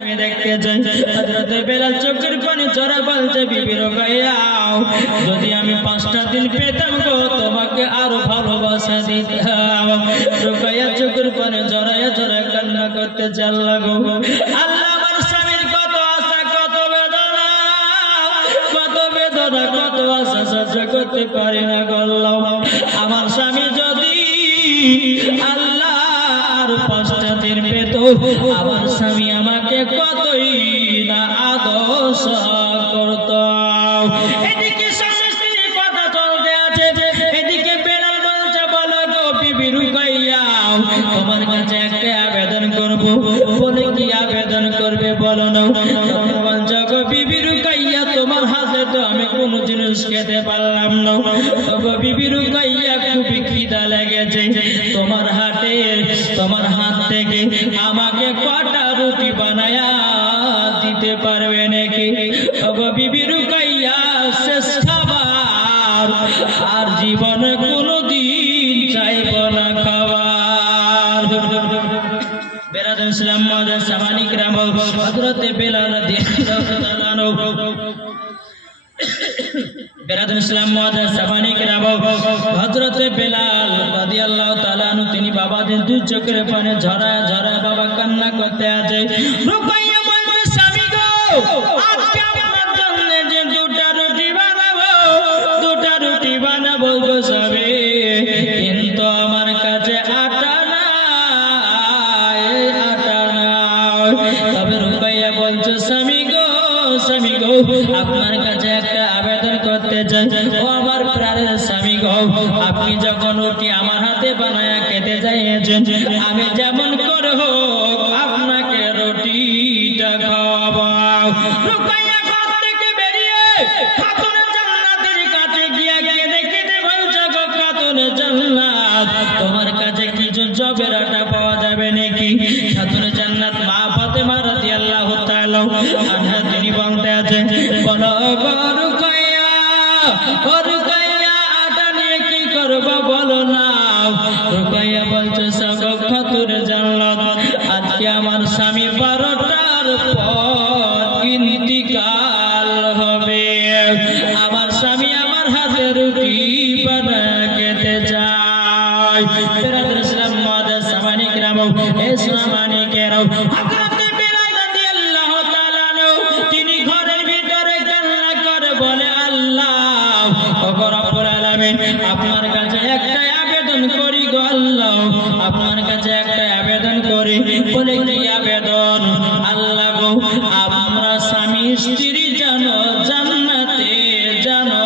দেখতে যাই হযরত বেলাল চোখের পানি ঝরা বলছে বিবি রুকাইয়া যদি আমি 5টা দিন পেতাম গো তোমাকে আরো ভালোবাসা দিতাম। রুকাইয়া চোখের পানি ঝরায়া ঝরা কান্না করতে চাল লাগো। আল্লাহ আমার স্বামীর কত আশা কত বেদনা কত আশা সহ্য করতে পারি না গল্লাম। আমার স্বামী যদি আল্লাহ আর 5টা দিন পেত আমার স্বামী আমাকে কতই না আদর্শ করত। এদিকে স্বামী স্ত্রীর কথা চলতে আছে, এদিকে বেলাল বলছে বলো গো বিবি রুকাইয়া তোমার কাছে একটা আবেদন করব। বলে কি আবেদন করবে বলো না। বলছে গো বিবি রুকাইয়া তোমার হাতে তো আমি কোনো জিনিস খেতে পারলাম না। গো বিবি রুকাইয়া খুবই খিদা লেগেছে, তোমার হাত থেকে আমাকে কটা রুটি বানায়া দিতে পারবে নাকি? গো বিবি রুকাইয়া শেষ খাবার আর জীবনে কোনোদিন চাইব না খাবার। বেরাদুল ইসলাম মুআজ্জাজ সামানী کرام হযরত বেলাল রাদিয়াল্লাহু তাআলা আনহু বেরাদুল ইসলাম মুআজ্জাজ সামানী کرام হযরত বেলাল রাদিয়াল্লাহু তাআলা আনহু তিনি বাবাদের দুই চোখের পানি ঝরায় ঝরায় বাবা কান্না করতে আছে। রুকাইয়া বলতে স্বামী গো আজকে আপনার জন্য যে দুটা রুটি বানাবো গো স্বামী, কিন্তু আমার কাছে আটা নাই। তবে রুকাইয়া বলছে স্বামী গো আপনার কাছে একটা আবেদন করতে চাই। ও আমার প্রাণের স্বামী গো আপনি যখন রুটি আমার হাতে বানায়া খেতে যাইয়েছেন আমি যেমন করে হোক আপনাকে রুটিটা খাওয়াবো। রুকাইয়া ঘর থেকে বেরিয়ে খাতুনে জান্নাতের কাছে গিয়ে কেঁদে কেঁদে বলছে গো খাতুনে জান্নাত তোমার কাছে কিছু জবের আটা পাওয়া যাবে নাকি? খাতুনে জান্নাত মা ফাতেমা রাদিয়াল্লাহু তাআলা আনহা তিনি বলতে আছে বলো গো রুকাইয়া আটা নিয়ে কি করবো বলো না। রুকাইয়া বলছে সগো খাতুনে জান্নাত আজকে আমার স্বামী 12টার পর ইন্তিকাল হবে, আমার স্বামী আমার হাতে রুটি বানায় খেতে চায়। বেরাদুল ইসলাম মুআজ্জাজ সামানী کرام ইসলামানী কেরাও হযরত বেলাল রাদিয়াল্লাহু তাআলা আনহু তিনি ঘরের ভিতরে কান্না করে বলে আল্লাহ ওগো রব্বুল আলামিন আপনার কাছে একটা আবেদন করি গো আল্লাহ আপনার কাছে একটা আবেদন করি। বলে কি আবেদন? আল্লাহ গো আমরা স্বামী স্ত্রী জানো জান্নাতে জানো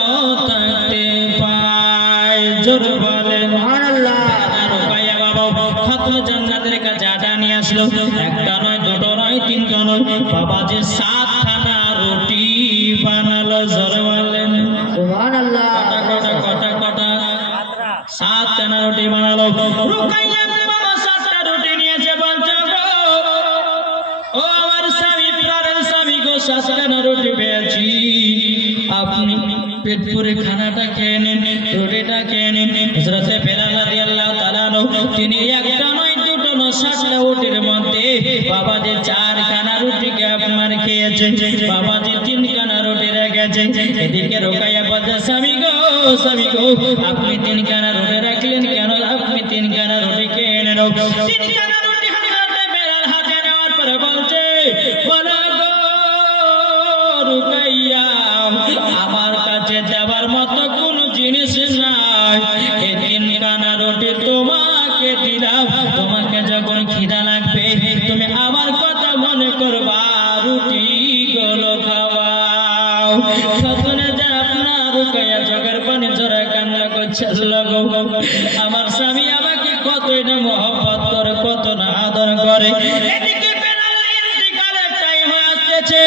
থাকতে পাই। জোর বলেন সুবহানাল্লাহ। রুকাইয়া বাবা খাতুনে জান্নাতের কাছে আটা নিয়ে আসলো, একটা নয় দুটো নয় তিনটা নয় বাবা যে 7খানা রুটি বানালো। জোর বলেন সুবহানাল্লাহ। কটা 7খানা রুটি বানালো। রুকাইয়া বাবা 7টা রুটি নিয়েছে বলছে ও আমার স্বামী প্রাণের স্বামী গো 7খানা রুটি পেয়েছি, আপনি পেট ভরে খানাটা খেয়ে নিন, রুটিটা খেয়ে নিন। হযরত বেলাল রাদিয়াল্লাহু তাআলা তিনি একটা নয় দুটো নয় 7টা রুটির মধ্যে বাবা যে 4খানা রুটিকে আপনার খেয়েছে, বাবা যে 3খানা রুটি রেখেছে। এদিকে রুকাইয়া বলছে স্বামী গো আপনি 3খানা রুটি রাখলেন কেন? আপনি 3খানা রুটি খেয়ে নেন। 3খানা রুটি হযরত বেলাল হাতে নেওয়ার পরে বলছে বলো গো রুকাইয়া আমার কাছে দেওয়ার মতো কোনো জিনিস নাই, এই 3খানা রুটি তোমাকে দিলাম, তোমাকে যখন খিদা লাগবে তুমি আমার কথা মনে করবা রুটি গুলো খাওয়াও। খাতুনে যা আপনার রুকাইয়া চোখের পানি ঝরা কান্না করছে আল্লাহ গো আমার স্বামী আমাকে কতই না মহব্বত করে কত না আদর করে। এদিকে বেলালের ইন্তিকালের টাইম হয়ে আসছে,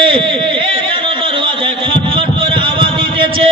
কে যেন দরওয়াজায় খটখট করে আওয়াজ দিতেছে।